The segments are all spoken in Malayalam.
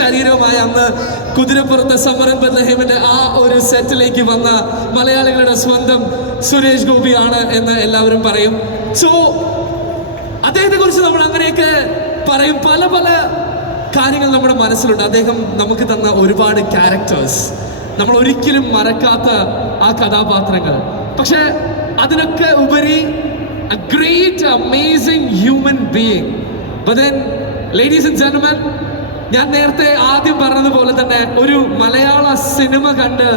ശരീരവുമായി അന്ന് കുതിരപ്പുറത്തെ സമരം ബദ്ലഹേമിന്റെ ആ ഒരു സെറ്റിലേക്ക് വന്ന മലയാളികളുടെ സ്വന്തം സുരേഷ് ഗോപിയാണ് എന്ന് എല്ലാവരും പറയും. സോ അദ്ദേഹത്തെ കുറിച്ച് നമ്മൾ അങ്ങനെയൊക്കെ പറയും. പല പല കാര്യങ്ങൾ നമ്മുടെ മനസ്സിലുണ്ട്. അദ്ദേഹം നമുക്ക് തന്ന ഒരുപാട് ക്യാരക്ടേഴ്സ് നമ്മൾ ഒരിക്കലും മറക്കാത്ത ആ കഥാപാത്രങ്ങൾ. പക്ഷെ അതിനൊക്കെ ഉപരി a great amazing human being then ladies and gentlemen ഞാൻ നേരത്തെ ആദ്യം പറഞ്ഞതുപോലെ തന്നെ ഒരു മലയാള സിനിമ കണ്ട്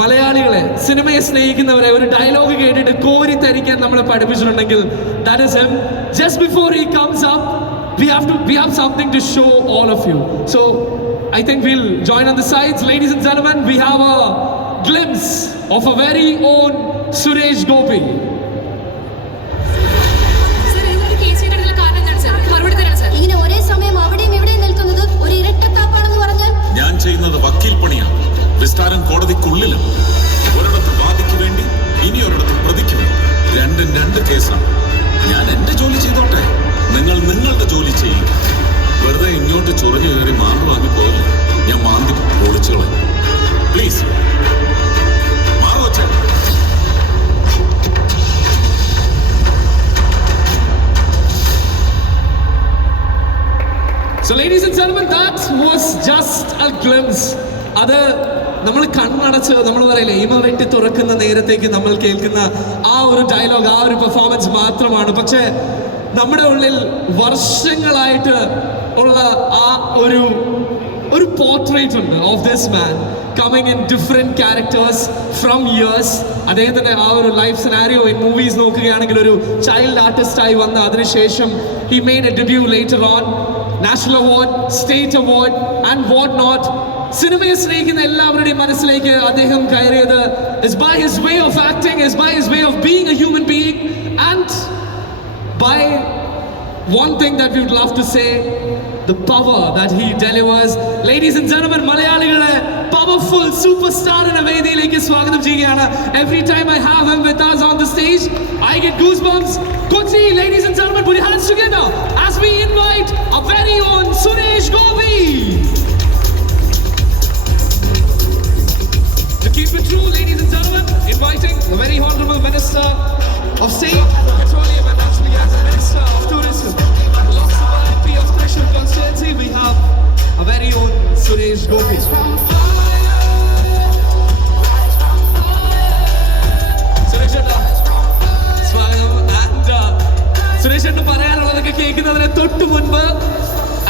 മലയാളികളെ സിനിമയെ സ്നേഹിക്കുന്നവരെ ഒരു ഡയലോഗ് കേട്ടിട്ട് കോരി തരിക്കാൻ നമ്മളെ പഠിപ്പിച്ചിട്ടുണ്ടെങ്കിൽ that is him just before he comes up we have to we have something to show all of you so i think we'll join on the sides ladies and gentlemen we have a glimpse of a very own suresh gopi ഞാൻ ചെയ്യുന്നത് വക്കീൽ പണിയാണ്. വിസ്താരം കോടതിക്കുള്ളിലാണ് ഒരിടത്ത് വാദിക്ക് വേണ്ടി ഇനി ഒരിടത്ത് പ്രതിക്ക് വേണ്ടി. രണ്ടും രണ്ട് കേസാണ്. ഞാൻ എന്റെ ജോലി ചെയ്തോട്ടെ. നിങ്ങൾ നിങ്ങളുടെ ജോലി ചെയ്യും. വെറുതെ ഇങ്ങോട്ട് ചൊറിഞ്ഞു കയറി മാറി വാങ്ങി പോകില്ല ഞാൻ മാന്തി പൊളിച്ചു കളയും. Please So, ladies and gentlemen, that was just a glimpse അത് നമ്മൾ കണ്ണടച്ച് നമ്മൾ പറയില്ലേ ഇമ വെട്ടി തുറക്കുന്ന നേരത്തേക്ക് നമ്മൾ കേൾക്കുന്ന ആ ഒരു ഡയലോഗ് ആ ഒരു പെർഫോമൻസ് മാത്രമാണ്. പക്ഷേ നമ്മുടെ ഉള്ളിൽ വർഷങ്ങളായിട്ട് ഉള്ള ആ ഒരു ഒരു പോർട്രേറ്റ് ഉണ്ട് of this man coming in different characters from years അദ്ദേഹത്തിന്റെ ആ ഒരു ലൈഫ് സിനാരിയോ ഇൻ മൂവീസ് നോക്കുകയാണെങ്കിൽ ഒരു ചൈൽഡ് ആർട്ടിസ്റ്റായി വന്ന് അതിനുശേഷം he made a debut later on national award state award and what not സിനിമയെ സ്നേഹിക്കുന്ന എല്ലാവരുടെയും മനസ്സിലേക്ക് അദ്ദേഹം കയറിയത് is by his way of acting is by his way of being a human being and by one thing that we would love to say the power that he delivers ladies and gentlemen മലയാളികളെ പവർഫുൾ സൂപ്പർ സ്റ്റാർ എന്ന വേദിയിലേക്ക് സ്വാഗതം ചെയ്യുകയാണ് every time I have him with us on the stage I get goosebumps Kochi ladies and gentlemen put your hands together as we invite our very own Suresh Gopi to keep it true ladies and gentlemen inviting the very honorable minister of state our very own Suresh Gopi.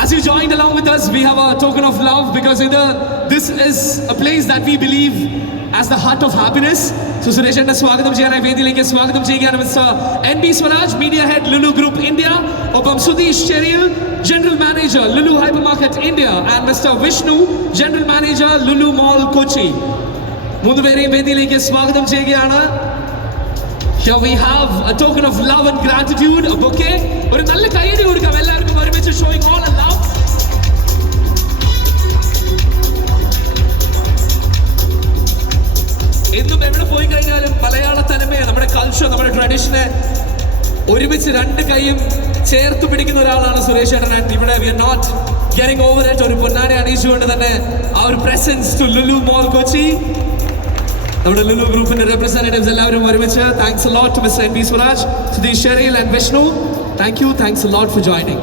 As you joined along with us, we have a token of love because this is a place that we believe as the heart of happiness. Suresh സ്വാഗതം ചെയ്യാനായി വേദിയിലേക്ക് സ്വാഗതം ചെയ്യുകയാണ് mister N B Swaraj media head Lulu group India ഒപ്പം സുധീഷ് ചെറിയ general manager Lulu hypermarket India and mister Vishnu general manager Lulu mall Kochi മൂന്നുപേരെയും വേദിയിലേക്ക് സ്വാഗതം ചെയ്യുകയാണ്. Here we have a token of love and gratitude, a bouquet. ഒരു നല്ല കൈയടി കൊടുക്കാം. എല്ലാവർക്കും ഒരുമിച്ച് ഷോയിങ് ഓൾ love. ട്രഡീഷനെ ഒരുമിച്ച് രണ്ട് കൈയും ചേർത്ത് പിടിക്കുന്ന ഒരാളാണ് സുരേഷ് ഏട്ടൻ. ആൻഡ് ഇവിടെ we are not getting over ആയിട്ട് ഒരു പൊന്നാനെ അണിയിച്ചുകൊണ്ട് തന്നെ ആ ഒരു presence to Lulu mall Kochi നമ്മുടെ ലുലു ഗ്രൂപ്പിന്റെ റെപ്രസെന്റേറ്റീവ്സ് എല്ലാവരും ഒരുമിച്ച് thanks lot mister N P Suraj Sudheesh Sheril and Vishnu thank you thanks lot for joining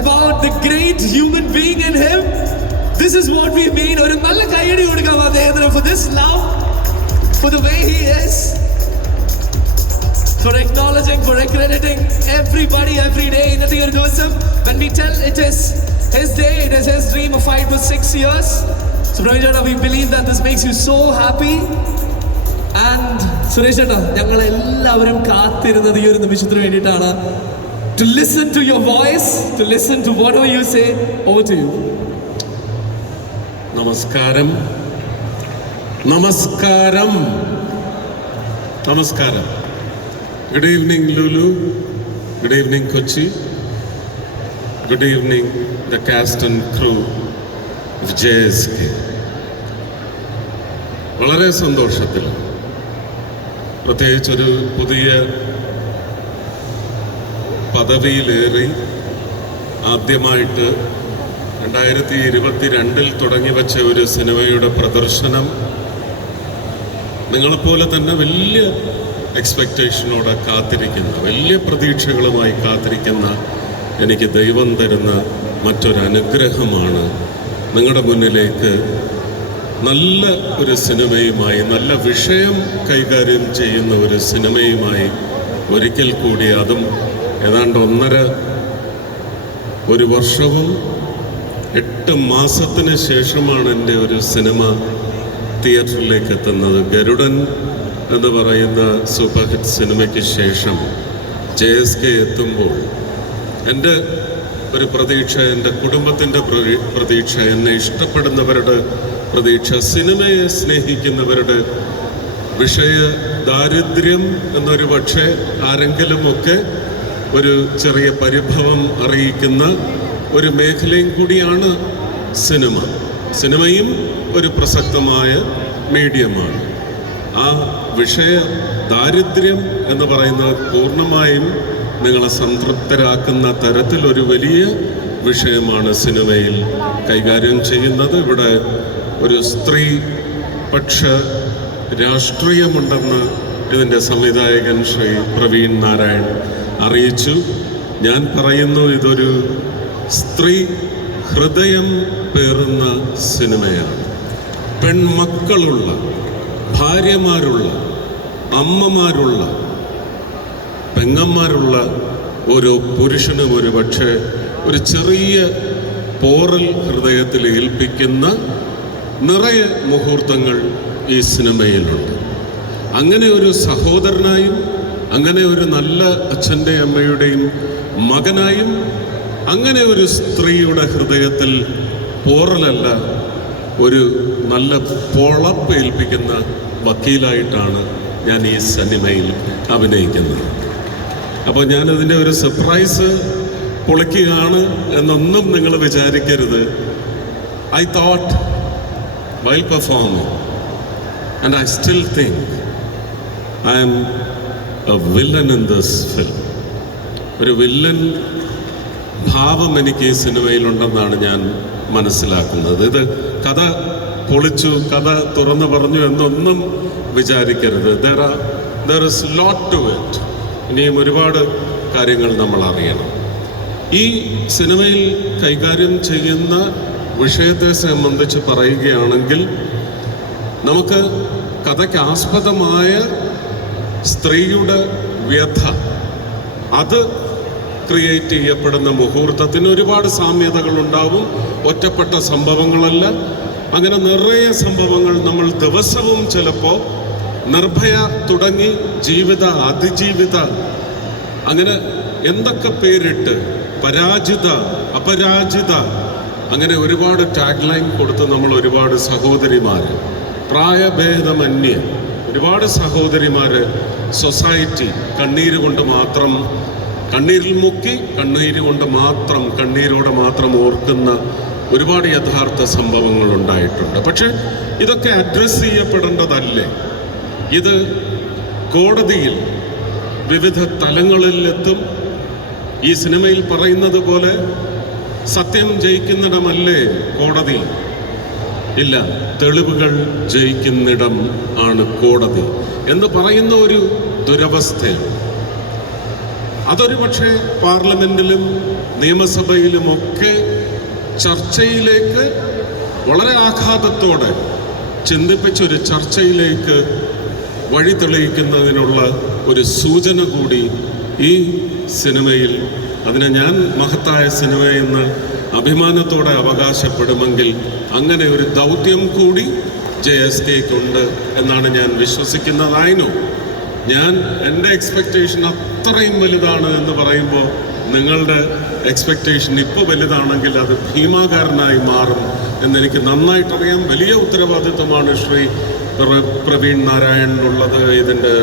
about the great human being in him, this is what we mean. ഒരു നല്ല കൈയടി കൊടുക്കാം അദ്ദേഹത്തിന് for this love, for the way he is, for acknowledging, for accrediting everybody every day in the ദിവസം. When we tell it is his day, it is his dream of five to six years. Ravijana, we believe that this makes you so happy. And Suresh ഏട്ടാ ഞങ്ങൾ എല്ലാവരും കാത്തിരുന്നത് ഈ ഒരു നിമിഷത്തിന് വേണ്ടിയിട്ടാണ് to listen to your voice to listen to what you say over to you നമസ്കാരം നമസ്കാരം നമസ്കാരം good evening Lulu good evening Kochi good evening the cast and crew of J S K വളരെ സന്തോഷത്തിൽ പ്രത്യേകിച്ചൊരു പുതിയ പദവിയിലേറി ആദ്യമായിട്ട് രണ്ടായിരത്തി ഇരുപത്തി രണ്ടിൽ തുടങ്ങി വച്ച ഒരു സിനിമയുടെ പ്രദർശനം നിങ്ങളെപ്പോലെ തന്നെ വലിയ എക്സ്പെക്റ്റേഷനോടെ കാത്തിരിക്കുന്ന വലിയ പ്രതീക്ഷകളുമായി കാത്തിരിക്കുന്ന എനിക്ക് ദൈവം തരുന്ന മറ്റൊരനുഗ്രഹമാണ് നിങ്ങളുടെ മുന്നിലേക്ക് നല്ല ഒരു സിനിമയുമായി നല്ല വിഷയം കൈകാര്യം ചെയ്യുന്ന ഒരു സിനിമയുമായി ഒരിക്കൽ കൂടി അതും ഏതാണ്ട് ഒന്നര ഒരു വർഷവും എട്ട് മാസത്തിന് ശേഷമാണ് എന്റെ ഒരു സിനിമ തിയേറ്ററിലേക്ക് എത്തുന്നത്. ഗരുഡൻ എന്ന് പറയുന്ന സൂപ്പർ ഹിറ്റ് സിനിമയ്ക്ക് ശേഷം ജെ എസ് കെ എത്തുമ്പോൾ എന്റെ ഒരു പ്രതീക്ഷ എന്റെ കുടുംബത്തിന്റെ പ്രതീക്ഷ എന്നെ ഇഷ്ടപ്പെടുന്നവരുടെ പ്രതീക്ഷ സിനിമയെ സ്നേഹിക്കുന്നവരുടെ വിഷയ ദാരിദ്ര്യം എന്നൊരു പക്ഷേ ആരെങ്കിലുമൊക്കെ ഒരു ചെറിയ പരിഭവം അറിയിക്കുന്ന ഒരു മേഖലയും കൂടിയാണ് സിനിമ. സിനിമയും ഒരു പ്രസക്തമായ മീഡിയമാണ്. ആ വിഷയ ദാരിദ്ര്യം എന്ന് പറയുന്നത് പൂർണമായും നിങ്ങളെ സംതൃപ്തരാക്കുന്ന തരത്തിൽ ഒരു വലിയ വിഷയമാണ് സിനിമയിൽ കൈകാര്യം ചെയ്യുന്നത്. ഇവിടെ ഒരു സ്ത്രീ പക്ഷ രാഷ്ട്രീയമുണ്ടെന്ന് ഇതിന്റെ സംവിധായകൻ ശ്രീ പ്രവീൺ നാരായൺ അറിയിച്ചു. ഞാൻ പറയുന്നു ഇതൊരു സ്ത്രീ ഹൃദയം പേറുന്ന സിനിമയാണ്. പെൺമക്കളുള്ള ഭാര്യമാരുള്ള അമ്മമാരുള്ള പെങ്ങന്മാരുള്ള ഓരോ പുരുഷനും ഒരു പക്ഷേ ഒരു ചെറിയ പോറൽ ഹൃദയത്തിൽ ഏൽപ്പിക്കുന്ന നിറയെ മുഹൂർത്തങ്ങൾ ഈ സിനിമയിലുണ്ട്. അങ്ങനെ ഒരു സഹോദരനായും അങ്ങനെ ഒരു നല്ല അച്ഛന്റെ അമ്മയുടെയും മകനായും അങ്ങനെ ഒരു സ്ത്രീയുടെ ഹൃദയത്തിൽ പോറലല്ല ഒരു നല്ല പൊളപ്പ് ഏൽപ്പിക്കുന്ന വക്കീലായിട്ടാണ് ഞാൻ ഈ സിനിമയിൽ അഭിനയിക്കുന്നത്. അപ്പോൾ ഞാനതിന്റെ ഒരു സർപ്രൈസ് പൊളിക്കുകയാണ് എന്നൊന്നും നിങ്ങൾ വിചാരിക്കരുത്. I thought while performing and I still think I am a villain in this film ഒരു വില്ലൻ ഭാവം എനിക്ക് ഈ സിനിമയിലുണ്ടെന്നാണ് ഞാൻ മനസ്സിലാക്കുന്നത്. ഇത് കഥ പൊളിച്ചു കഥ തുറന്നു പറഞ്ഞു എന്നൊന്നും വിചാരിക്കരുത്. There are there is lot to it ഇനിയും ഒരുപാട് കാര്യങ്ങൾ നമ്മൾ അറിയണം. ഈ സിനിമയിൽ കൈകാര്യം ചെയ്യുന്ന വിഷയത്തെ സംബന്ധിച്ച് പറയുകയാണെങ്കിൽ നമുക്ക് കഥയ്ക്ക് ആസ്പദമായ സ്ത്രീയുടെ വ്യഥ. അത് ക്രിയേറ്റ് ചെയ്യപ്പെടുന്ന മുഹൂർത്തത്തിന് ഒരുപാട് സാമ്യതകൾ ഉണ്ടാവും ഒറ്റപ്പെട്ട സംഭവങ്ങളല്ല. അങ്ങനെ നിറയെ സംഭവങ്ങൾ നമ്മൾ ദിവസവും ചിലപ്പോൾ നിർഭയ തുടങ്ങി ജീവിത അതിജീവിത. അങ്ങനെ എന്തൊക്കെ പേരിട്ട്? പരാജിത അപരാജിത. അങ്ങനെ ഒരുപാട് ടാഗ് ലൈൻ കൊടുത്ത് നമ്മൾ ഒരുപാട് സഹോദരിമാർ പ്രായഭേദമന്യേ. ഒരുപാട് സഹോദരിമാർ സൊസൈറ്റി കണ്ണീര് കൊണ്ട് മാത്രം കണ്ണീരിൽ മുക്കി കണ്ണീര് കൊണ്ട് മാത്രം കണ്ണീരോടെ മാത്രം ഓർക്കുന്ന ഒരുപാട് യഥാർത്ഥ സംഭവങ്ങൾ ഉണ്ടായിട്ടുണ്ട്. പക്ഷെ ഇതൊക്കെ അഡ്രസ്സ് ചെയ്യപ്പെടേണ്ടതല്ലേ? ഇത് കോടതിയിൽ വിവിധ തലങ്ങളിലെത്തും. ഈ സിനിമയിൽ പറയുന്നത് പോലെ സത്യം ജയിക്കുന്നിടമല്ലേ കോടതി? ഇല്ല തെളിവുകൾ ജയിക്കുന്നിടം ആണ് കോടതി എന്ന് പറയുന്ന ഒരു ദുരവസ്ഥയാണ്. അതൊരു പക്ഷേ പാർലമെന്റിലും നിയമസഭയിലുമൊക്കെ ചർച്ചയിലേക്ക് വളരെ ആഘാതത്തോടെ ചിന്തിപ്പിച്ചൊരു ചർച്ചയിലേക്ക് വഴി തെളിയിക്കുന്നതിനുള്ള ഒരു സൂചന കൂടി ഈ സിനിമയിൽ അതിനെ ഞാൻ മഹത്തായ സിനിമയെന്ന് അഭിമാനത്തോടെ അവകാശപ്പെടുമെങ്കിൽ അങ്ങനെ ഒരു ദൗത്യം കൂടി ജെ എസ് കെക്കുണ്ട് എന്നാണ് ഞാൻ വിശ്വസിക്കുന്നതായിനോ ഞാൻ എന്റെ എക്സ്പെക്റ്റേഷൻ അത്രയും വലുതാണ് എന്ന് പറയുമ്പോൾ നിങ്ങളുടെ എക്സ്പെക്റ്റേഷൻ ഇപ്പോൾ വലുതാണെങ്കിൽ അത് ഭീമാകാരനായി മാറും എന്നെനിക്ക് നന്നായിട്ടറിയാം. വലിയ ഉത്തരവാദിത്വമാണ് ശ്രീ പ്ര- പ്രവീൺ നാരായണനുള്ളത്. ഇതിന്റെ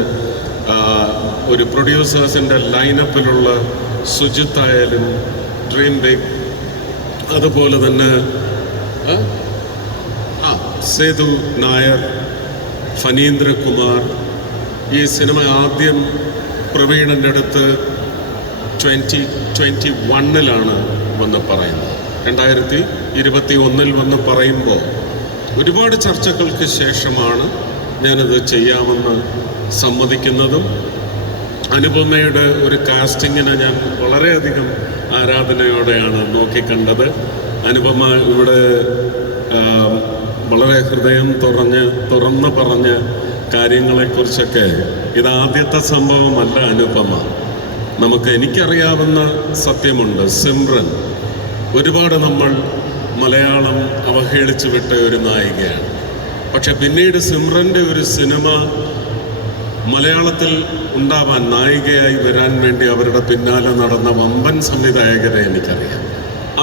ഒരു പ്രൊഡ്യൂസേഴ്സിന്റെ ലൈനപ്പിലുള്ള സുജിത്ത് ഡ്രീം ബിഗ് അതുപോലെ തന്നെ ആ, സേതു നായർ ഫനീന്ദ്രകുമാർ ഈ സിനിമ ആദ്യം പ്രവീണന്റെ അടുത്ത് ട്വന്റി ട്വന്റി വണ്ണിലാണ് വന്ന് പറയുന്നത്. രണ്ടായിരത്തി ഇരുപത്തി ഒന്നിൽ വന്ന് പറയുമ്പോൾ ഒരുപാട് ചർച്ചകൾക്ക് ശേഷമാണ് ഞാനത് ചെയ്യാമെന്ന് സമ്മതിക്കുന്നതും അനുപമയുടെ ഒരു കാസ്റ്റിങ്ങിനെ ഞാൻ വളരെയധികം ആരാധനയോടെയാണ് നോക്കിക്കണ്ടത്. അനുപമ ഇവിടെ വളരെ ഹൃദയം തുറഞ്ഞ് തുറന്ന് പറഞ്ഞ് കാര്യങ്ങളെക്കുറിച്ചൊക്കെ ഇതാദ്യത്തെ സംഭവമല്ല അനുപമ. നമുക്ക് എനിക്കറിയാവുന്ന സത്യമുണ്ട് സിമ്രൻ. ഒരുപാട് നമ്മൾ മലയാളം അവഹേളിച്ചു വിട്ട ഒരു നായികയാണ്. പക്ഷെ പിന്നീട് സിമ്രന്റെ ഒരു സിനിമ മലയാളത്തിൽ ഉണ്ടാവാൻ നായികയായി വരാൻ വേണ്ടി അവരുടെ പിന്നാലെ നടന്ന വമ്പൻ സംവിധായകരെ എനിക്കറിയാം.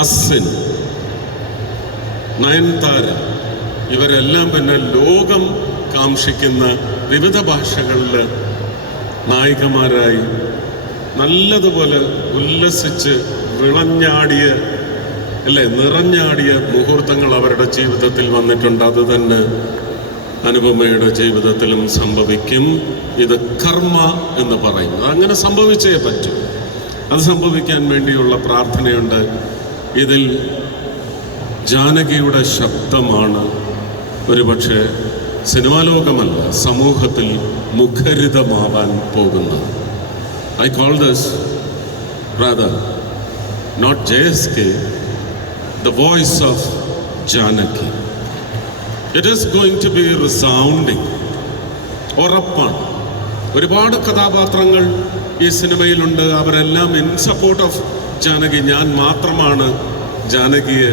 അസിൻ നയൻതാര ഇവരെല്ലാം പിന്നെ ലോകം കാക്ഷിക്കുന്ന വിവിധ ഭാഷകളിൽ നായികമാരായി നല്ലതുപോലെ ഉല്ലസിച്ച് വിളഞ്ഞാടിയ അല്ലേ നിറഞ്ഞാടിയ മുഹൂർത്തങ്ങൾ അവരുടെ ജീവിതത്തിൽ വന്നിട്ടുണ്ട്. അത് തന്നെ അനുപമയുടെ ജീവിതത്തിലും സംഭവിക്കും. ഇത് കർമ്മ എന്ന് പറയുന്നു. അങ്ങനെ സംഭവിച്ചേ പറ്റൂ. അത് സംഭവിക്കാൻ വേണ്ടിയുള്ള പ്രാർത്ഥനയുണ്ട്. ഇതിൽ ജാനകിയുടെ ശബ്ദമാണ്. ഒരുപക്ഷെ സിനിമാ ലോകമല്ല സമൂഹത്തിൽ മുഖരിതമാവാൻ പോകുന്നത്. I call this rather not J S K the voice of Janaki it is going to be resounding ഉറപ്പാണ്. ഒരുപാട് കഥാപാത്രങ്ങൾ ഈ സിനിമയിലുണ്ട്. അവരെല്ലാം ഇൻ സപ്പോർട്ട് ഓഫ് ജാനകി. ഞാൻ മാത്രമാണ് ജാനകിയെ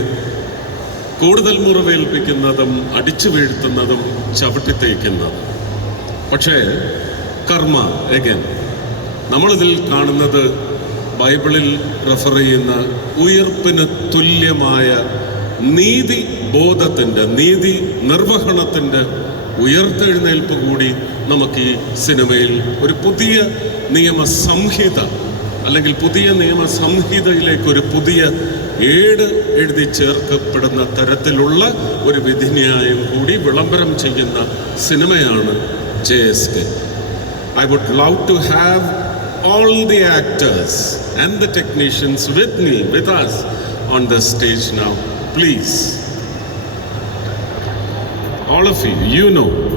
കൂടുതൽ മുറിവേൽപ്പിക്കുന്നതും അടിച്ചു വീഴ്ത്തുന്നതും ചവിട്ടിത്തേക്കുന്നതും പക്ഷേ കർമ്മ എഗൻ നമ്മളിതിൽ കാണുന്നത് ബൈബിളിൽ റെഫർ ചെയ്യുന്ന ഉയർപ്പിന് തുല്യമായ നീതി ബോധത്തിന്റെ നീതി നിർവഹണത്തിന്റെ ഉയർത്തെഴുന്നേൽപ്പ് കൂടി നമുക്ക് ഈ സിനിമയിൽ ഒരു പുതിയ നിയമ സംഹിത അല്ലെങ്കിൽ പുതിയ നിയമ സംഹിതയിലേക്ക് ഒരു പുതിയ ഏട് എഴുതി ചേർക്കപ്പെടുന്ന തരത്തിലുള്ള ഒരു വിധിന്യായം കൂടി വിളംബരം ചെയ്യുന്ന സിനിമയാണ് J S K I would love to have all the actors and the technicians with me, with us on the stage now. Please. All of you, you know.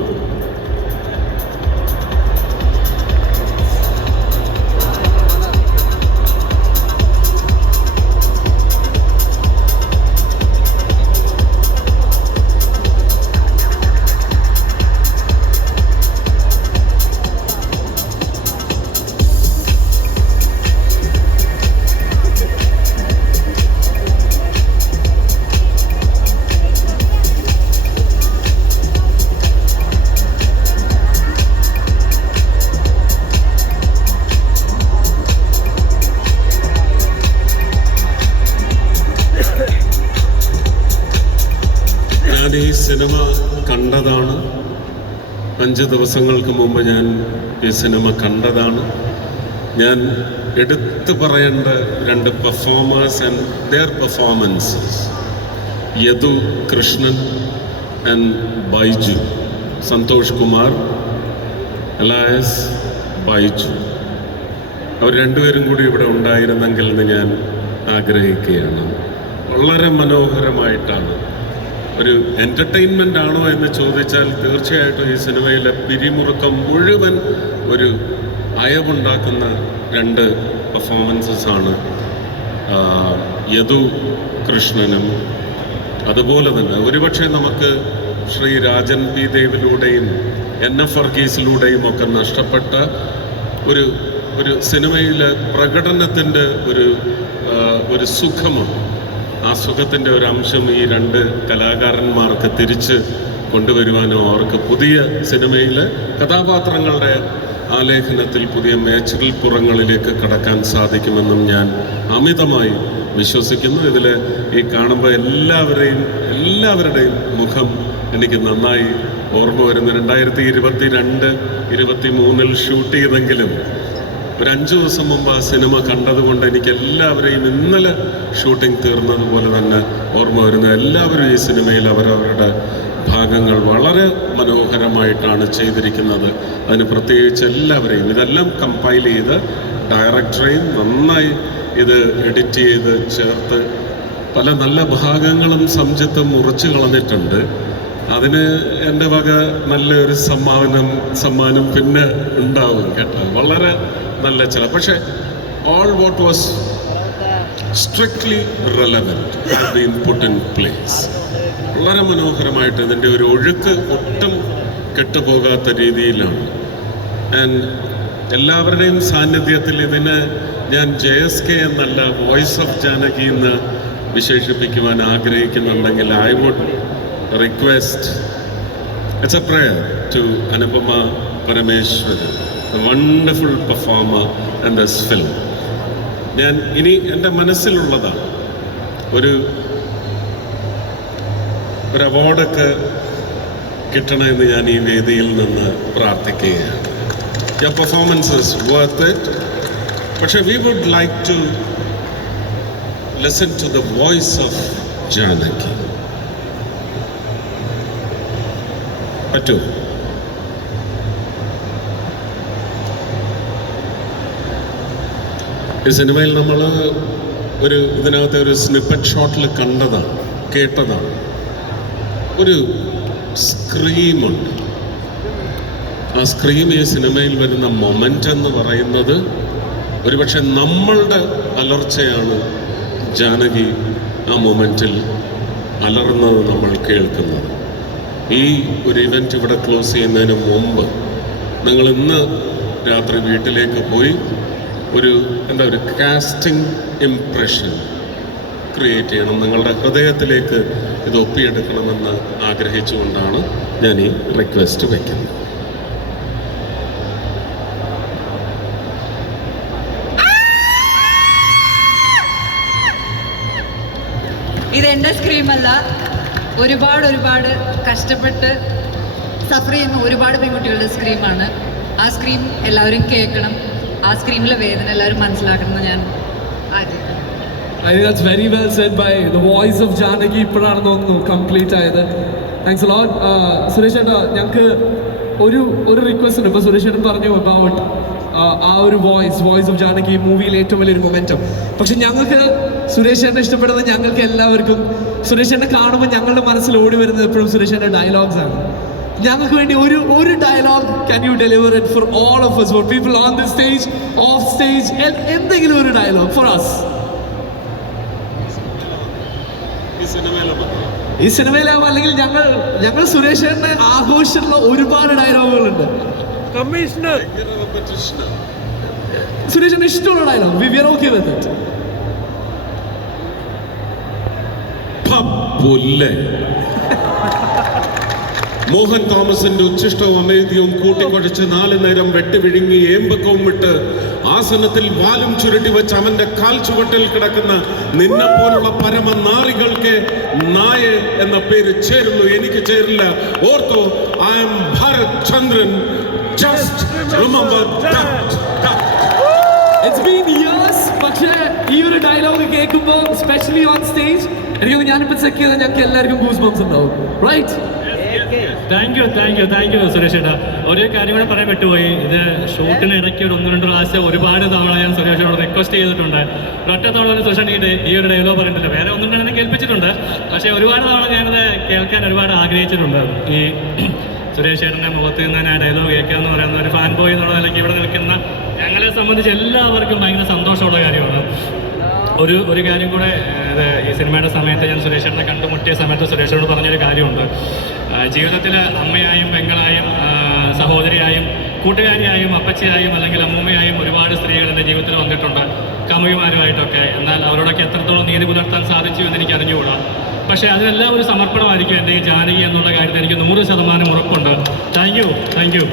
Cinema കണ്ടതാണ്. അഞ്ച് ദിവസങ്ങൾക്ക് മുമ്പ് ഞാൻ ഈ സിനിമ കണ്ടതാണ്. ഞാൻ എടുത്തു പറയേണ്ട രണ്ട് performers and their performances Yadu Krishnan and Baiju. Santhosh Kumar alias Baiju. അവർ രണ്ടുപേരും കൂടി ഇവിടെ ഉണ്ടായിരുന്നെങ്കിൽ എന്ന് ഞാൻ ആഗ്രഹിക്കുകയാണ്. വളരെ മനോഹരമായിട്ടാണ് ഒരു എന്റർടൈൻമെന്റ് ആണോ എന്ന് ചോദിച്ചാൽ തീർച്ചയായിട്ടും ഈ സിനിമയിലെ പിരിമുറുക്കം മുഴുവൻ ഒരു അയവുണ്ടാക്കുന്ന രണ്ട് പെർഫോമൻസസ് ആണ്. യദു കൃഷ്ണനും അതുപോലെ തന്നെ ഒരുപക്ഷെ നമുക്ക് ശ്രീ രാജൻ പി ദേവിലൂടെയും എൻ എഫ് വർഗീസിലൂടെയും ഒക്കെ നഷ്ടപ്പെട്ട ഒരു ഒരു സിനിമയിലെ പ്രകടനത്തിന്റെ ഒരു ഒരു സുഖമുണ്ട്. ആ സുഖത്തിന്റെ ഒരു അംശം ഈ രണ്ട് കലാകാരന്മാർക്ക് തിരിച്ച് കൊണ്ടുവരുവാനും അവർക്ക് പുതിയ സിനിമയിലെ കഥാപാത്രങ്ങളുടെ ആലേഖനത്തിൽ പുതിയ മേച്ചിൽ പുറങ്ങളിലേക്ക് കടക്കാൻ സാധിക്കുമെന്നും ഞാൻ അമിതമായി വിശ്വസിക്കുന്നു. ഇതിൽ ഈ കാണുമ്പോൾ എല്ലാവരെയും എല്ലാവരുടെയും മുഖം എനിക്ക് നന്നായി ഓർമ്മ വരുന്നു. രണ്ടായിരത്തി ഇരുപത്തി രണ്ട് ഇരുപത്തി മൂന്നിൽ ഷൂട്ട് ചെയ്തെങ്കിലും ഒരു അഞ്ചു ദിവസം മുമ്പ് ആ സിനിമ കണ്ടതുകൊണ്ട് എനിക്ക് എല്ലാവരെയും ഇന്നലെ ഷൂട്ടിംഗ് തീർന്നതുപോലെ തന്നെ ഓർമ്മ വരുന്നത്. എല്ലാവരും ഈ സിനിമയിൽ അവരവരുടെ ഭാഗങ്ങൾ വളരെ മനോഹരമായിട്ടാണ് ചെയ്തിരിക്കുന്നത്. അതിന് പ്രത്യേകിച്ച് എല്ലാവരെയും ഇതെല്ലാം കമ്പൈൽ ചെയ്ത് ഡയറക്ടറെയും നന്നായി ഇത് എഡിറ്റ് ചെയ്ത് ചേർത്ത് പല നല്ല ഭാഗങ്ങളും സംജിത്ത് മുറിച്ച് കളഞ്ഞിട്ടുണ്ട്. അതിന് എന്റെ വക നല്ലൊരു സമ്മാനം സമ്മാനം പിന്നെ ഉണ്ടാവും കേട്ടോ. വളരെ നല്ല ചില. പക്ഷേ all what was strictly relevant have been place വളരെ മനോഹരമായിട്ട് ഇതിന്റെ ഒരു ഒഴുക്ക് ഒട്ടും കെട്ടുപോകാത്ത രീതിയിലാണ്. ആൻഡ് എല്ലാവരുടെയും സാന്നിധ്യത്തിൽ ഇതിന് ഞാൻ ജെ എസ് കെ എന്നല്ല വോയിസ് ഓഫ് ജാനകി എന്ന് വിശേഷിപ്പിക്കുവാൻ ആഗ്രഹിക്കുന്നുണ്ടെങ്കിൽ I would request it's a prayer to Anupama Parameswaran wonderful performer and this film ഞാൻ ഇനി എന്റെ മനസ്സിലുള്ളതാണ്. ഒരു ഒരു അവാർഡൊക്കെ കിട്ടണമെന്ന് ഞാൻ ഈ വേദിയിൽ നിന്ന് പ്രാർത്ഥിക്കുകയാണ്. Your performance is worth it പക്ഷേ we would like to listen to the voice of Janaki പറ്റുമോ ഈ സിനിമയിൽ നമ്മൾ ഒരു ഇതിനകത്തെ ഒരു സ്നിപ്പറ്റ് ഷോട്ടിൽ കണ്ടതാണ് കേട്ടതാണ്. ഒരു സ്ക്രീമുണ്ട് ആ സ്ക്രീം ഈ സിനിമയിൽ വരുന്ന മൊമെന്റ് എന്ന് പറയുന്നത് ഒരുപക്ഷെ നമ്മളുടെ അലർച്ചയാണ് ജാനകി ആ മൊമെന്റിൽ അലർന്നത് നമ്മൾ കേൾക്കുന്നത്. ഈ ഒരു ഇവന്റ് ഇവിടെ ക്ലോസ് ചെയ്യുന്നതിന് മുമ്പ് നിങ്ങൾ ഇന്ന് രാത്രി വീട്ടിലേക്ക് പോയി ഒരു എന്താ ഒരു കാസ്റ്റിംഗ് ഇംപ്രഷൻ ക്രിയേറ്റ് ചെയ്യണം. നിങ്ങളുടെ ഹൃദയത്തിലേക്ക് ഇത് ഒപ്പിയെടുക്കണമെന്ന് ആഗ്രഹിച്ചുകൊണ്ടാണ് ഞാൻ ഈ റിക്വസ്റ്റ് വയ്ക്കുന്നത് ഇത് എന്റെ സ്ക്രീമല്ല ഒരുപാട് ഒരുപാട് കഷ്ടപ്പെട്ട് സഫർ ചെയ്യുന്ന ഒരുപാട് പെൺകുട്ടികളുടെ സ്ക്രീമാണ് ആ സ്ക്രീം എല്ലാവരും കേൾക്കണം. ആ സ്ക്രീമിലെ വേദന എല്ലാവരും മനസ്സിലാക്കണം എന്ന് ഞാൻ ആഗ്രഹിക്കുന്നു. I think that's very well said by the voice of തോന്നുന്നു കംപ്ലീറ്റ് ആയത്. താങ്ക്സ് ലോട്ട് സുരേഷ് ചേട്ടാ ഞങ്ങൾക്ക് ഒരു ഒരു റിക്വസ്റ്റ് ഉണ്ട്. ഇപ്പോൾ സുരേഷ് ഏട്ടൻ പറഞ്ഞു അബൌട്ട് ആ ഒരു വോയിസ് വോയിസ് ഓഫ് ജാനകി മൂവിയിൽ ഏറ്റവും വലിയൊരു മൊമെന്റം പക്ഷെ ഞങ്ങൾക്ക് സുരേഷ് ചേട്ടനെ ഇഷ്ടപ്പെടുന്നത് ഞങ്ങൾക്ക് എല്ലാവർക്കും സുരേഷ് ചേട്ടനെ കാണുമ്പോൾ ഞങ്ങളുടെ മനസ്സിൽ ഓടി വരുന്നത് എപ്പോഴും സുരേഷ് ചേട്ടന്റെ ഡയലോഗ്സ് ആണ്. ഞങ്ങൾക്ക് വേണ്ടി ഒരു ഒരു dialogue can you deliver it for all of us for people on the stage of stage എന്തെങ്കിലും ഒരു ഡയലോഗ് ഫോർ അസ് ഈ സിനിമയിലാവുമ്പോൾ അല്ലെങ്കിൽ ഞങ്ങൾ ഞങ്ങൾ സുരേഷ് ചേട്ടനെ ആഘോഷിച്ചിട്ടുള്ള ഒരുപാട് ഡയലോഗുകളുണ്ട് ഭയങ്കര സുരേഷിന് ഇഷ്ടമുള്ള dialogue we are okay with it Mohan തോമസിന്റെ ഉച്ഛിഷ്ടവും അമേദ്യവും കൂട്ടിക്കൊഴിച്ച് നാല് നേരം വെട്ടിവിഴുങ്ങി ഏമ്പക്കവും വിട്ട് ആസനത്തിൽ വാലും ചുരുട്ടി വെച്ച് അവന്റെ കാൽ ചുവട്ടിൽ കിടക്കുന്ന നിന്നെ പോലുള്ള പരമനാറികൾക്ക് നായ എന്ന പേര് ചേരുന്നു. എനിക്ക് ചേരില്ല. Ortho I am Bharath Chandran just that. It's been years, പക്ഷേ ഈ ഒരു ഡയലോഗ് കേൾക്കുമ്പോൾ സ്പെഷ്യലി ഓൺ സ്റ്റേജ് എനിക്ക് ഞാനിപ്പോ ചെക്ക് ചെയ്താൽ ഞങ്ങൾക്ക് എല്ലാവർക്കും ഗൂസ് ബോംസ് ഉണ്ടാവും. Right thank you thank you thank you Suresh ഏട്ടാ. ഒരു കാര്യം കൂടെ പറയാൻ വിട്ടുപോയി ഇത് ഷൂട്ടിന് ഇറക്കി ഒന്ന് രണ്ട് പ്രാവശ്യം ഒരുപാട് തവണ ഞാൻ സുരേഷിനോട് റിക്വസ്റ്റ് ചെയ്തിട്ടുണ്ട്. ഒറ്റ തവണ ഈ ഈ ഒരു ഡയലോഗ് പറഞ്ഞിട്ടില്ല. വേറെ ഒന്നും രണ്ടെണ്ണം കേൾപ്പിച്ചിട്ടുണ്ട്. പക്ഷേ ഒരുപാട് തവണ ഞാനത് കേൾക്കാൻ ഒരുപാട് ആഗ്രഹിച്ചിട്ടുണ്ട്. ഈ സുരേഷ് ഏട്ടന്റെ മുഖത്ത് നിന്ന് ആ ഡയലോഗ് കേൾക്കുക എന്ന് പറയുന്ന ഒരു ഫാൻ ബോയ് എന്നുള്ള നിലയ്ക്ക് ഇവിടെ നിൽക്കുന്ന ഞങ്ങളെ സംബന്ധിച്ച് എല്ലാവർക്കും ഭയങ്കര സന്തോഷമുള്ള കാര്യമാണ്. ഒരു ഒരു കാര്യം കൂടെ ഈ സിനിമയുടെ സമയത്ത് ഞാൻ സുരേഷേട്ടനെ കണ്ടുമുട്ടിയ സമയത്ത് സുരേഷനോട് പറഞ്ഞൊരു കാര്യമുണ്ട്. ജീവിതത്തിൽ അമ്മയായും പെങ്ങളായും സഹോദരിയായും കൂട്ടുകാരിയായും അപ്പച്ചയായും അല്ലെങ്കിൽ അമ്മൂമ്മയായും ഒരുപാട് സ്ത്രീകൾ എന്റെ ജീവിതത്തിൽ വന്നിട്ടുണ്ട്. കമ്മിമാരുമായിട്ടൊക്കെ എന്നാൽ അവരോടൊക്കെ എത്രത്തോളം നീതി പുലർത്താൻ സാധിച്ചു എന്ന് എനിക്ക് അറിഞ്ഞുകൂടാ. പക്ഷേ അതിനെല്ലാം ഒരു സമർപ്പണമായിരിക്കും എന്റെ ഈ ജാനകി എന്നുള്ള കാര്യത്തിൽ എനിക്ക് നൂറ് ശതമാനം ഉറപ്പുണ്ട് thank you thank you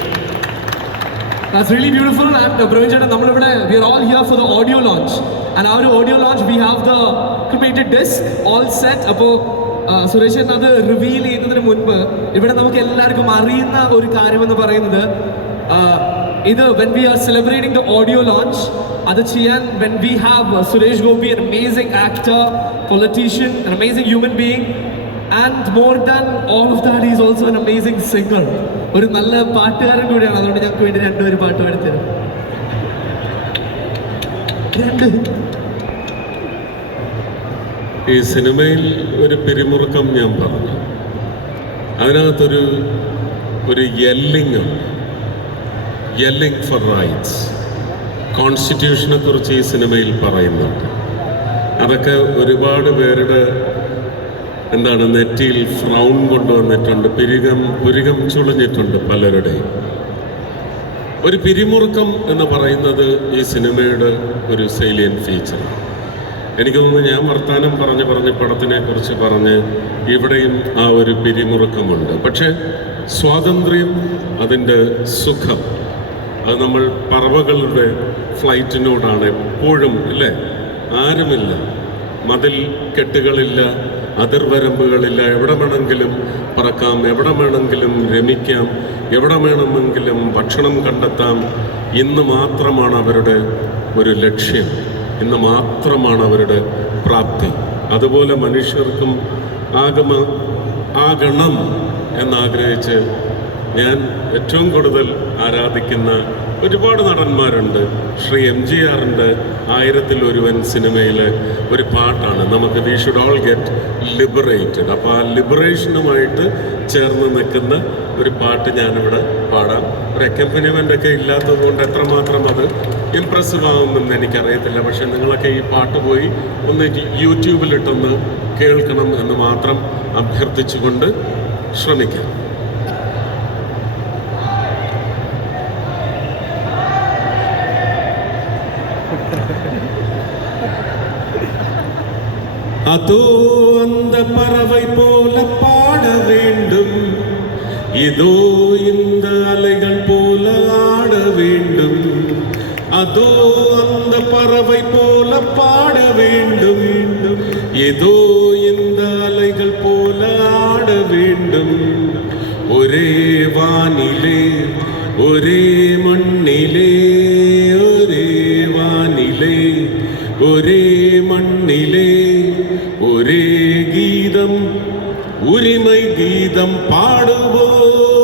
That's really beautiful. And uh, Praveen Chetta, നമ്മളിവിടെ we are all here for the audio launch. And our audio launch, we have the cremated disc all set. അപ്പോൾ സുരേഷ് ചേട്ടൻ അത് റിവീൽ ചെയ്യുന്നതിന് മുൻപ് ഇവിടെ നമുക്ക് എല്ലാവർക്കും അറിയുന്ന ഒരു കാര്യമെന്ന് പറയുന്നത് ഇത് when we are celebrating the audio launch അത് ചെയ്യാൻ when we have Suresh Gopi actor politician an amazing human being and more than all of that he is also an amazing singer. ഒരു നല്ല പാട്ടുകാരൻ കൂടിയാണ്. അതുകൊണ്ട് ഞങ്ങൾക്ക് വേണ്ടി രണ്ടുപേരും പാട്ട് പാടിത്തരും. രണ്ട്. ഈ സിനിമയിൽ ഒരു പിരിമുറുക്കം ഞാൻ പറഞ്ഞു. അതിനകത്തൊരു ഒരു യെല്ലിങ് യെല്ലിങ് ഫോർ റൈറ്റ്സ് കോൺസ്റ്റിറ്റ്യൂഷനെ കുറിച്ച് ഈ സിനിമയിൽ പറയുന്നുണ്ട്. അതൊക്കെ ഒരുപാട് പേരുടെ എന്താണ് നെറ്റിയിൽ ഫ്രൗൺ കൊണ്ടുവന്നിട്ടുണ്ട് പിരികം പുരികം ചുളിഞ്ഞിട്ടുണ്ട് പലരുടെയും. ഒരു പിരിമുറുക്കം എന്ന് പറയുന്നത് ഈ സിനിമയുടെ ഒരു സൈലിയൻ ഫീച്ചർ എനിക്ക് തോന്നുന്നു ഞാൻ വർത്തമാനം പറഞ്ഞ് പറഞ്ഞ് പടത്തിനെ കുറിച്ച് പറഞ്ഞ് ഇവിടെയും ആ ഒരു പിരിമുറുക്കമുണ്ട്. പക്ഷേ സ്വാതന്ത്ര്യം അതിന്റെ സുഖം അത് നമ്മൾ പറവകളുടെ ഫ്ലൈറ്റിനോടാണ് എപ്പോഴും അല്ലേ ആരുമില്ല. മതിൽ കെട്ടുകളില്ല അതിർവരമ്പുകളില്ല. എവിടെ വേണമെങ്കിലും പറക്കാം എവിടെ വേണമെങ്കിലും രമിക്കാം എവിടെ വേണമെങ്കിലും ഭക്ഷണം കണ്ടെത്താം. ഇന്ന് മാത്രമാണ് അവരുടെ ഒരു ലക്ഷ്യം. ഇന്ന് മാത്രമാണ് അവരുടെ പ്രാപ്തി. അതുപോലെ മനുഷ്യർക്കും ആഗമ ആകണം എന്നാഗ്രഹിച്ച് ഞാൻ ഏറ്റവും കൂടുതൽ ആരാധിക്കുന്ന ഒരുപാട് നടന്മാരുണ്ട്. ശ്രീ എം ജി ആറിന്റെ ആയിരത്തിൽ ഒരുവൻ സിനിമയിലെ ഒരു പാട്ടാണ്. നമുക്ക് we should all get liberated. അപ്പോൾ ആ ലിബറേഷനുമായിട്ട് ചേർന്ന് നിൽക്കുന്ന ഒരു പാട്ട് ഞാനിവിടെ പാടാം. ഒരു അക്കമ്പനിമെന്റ് ഒക്കെ ഇല്ലാത്തത് കൊണ്ട് എത്രമാത്രം അത് ഇമ്പ്രസീവ് ആകുമെന്ന് എനിക്കറിയത്തില്ല. പക്ഷേ നിങ്ങളൊക്കെ ഈ പാട്ട് പോയി ഒന്ന് യൂട്യൂബിലിട്ടൊന്ന് കേൾക്കണം എന്ന് മാത്രം അഭ്യർത്ഥിച്ചുകൊണ്ട് ശ്രമിക്കാം. அதோ அந்த பறவை போல பாட வேண்டும். இதோ இந்த அலைகள் போல ஆட வேண்டும். அதோ அந்த பறவை போல பாட வேண்டும். ஏதோ இந்த அலைகள் போல ஆட வேண்டும். ஒரே வானிலே ஒரே மண்ணிலே. மண்ணிலே ஒரே மண்ணிலே ஒரே கீதம் உரிமை கீதம் பாடுவோம்.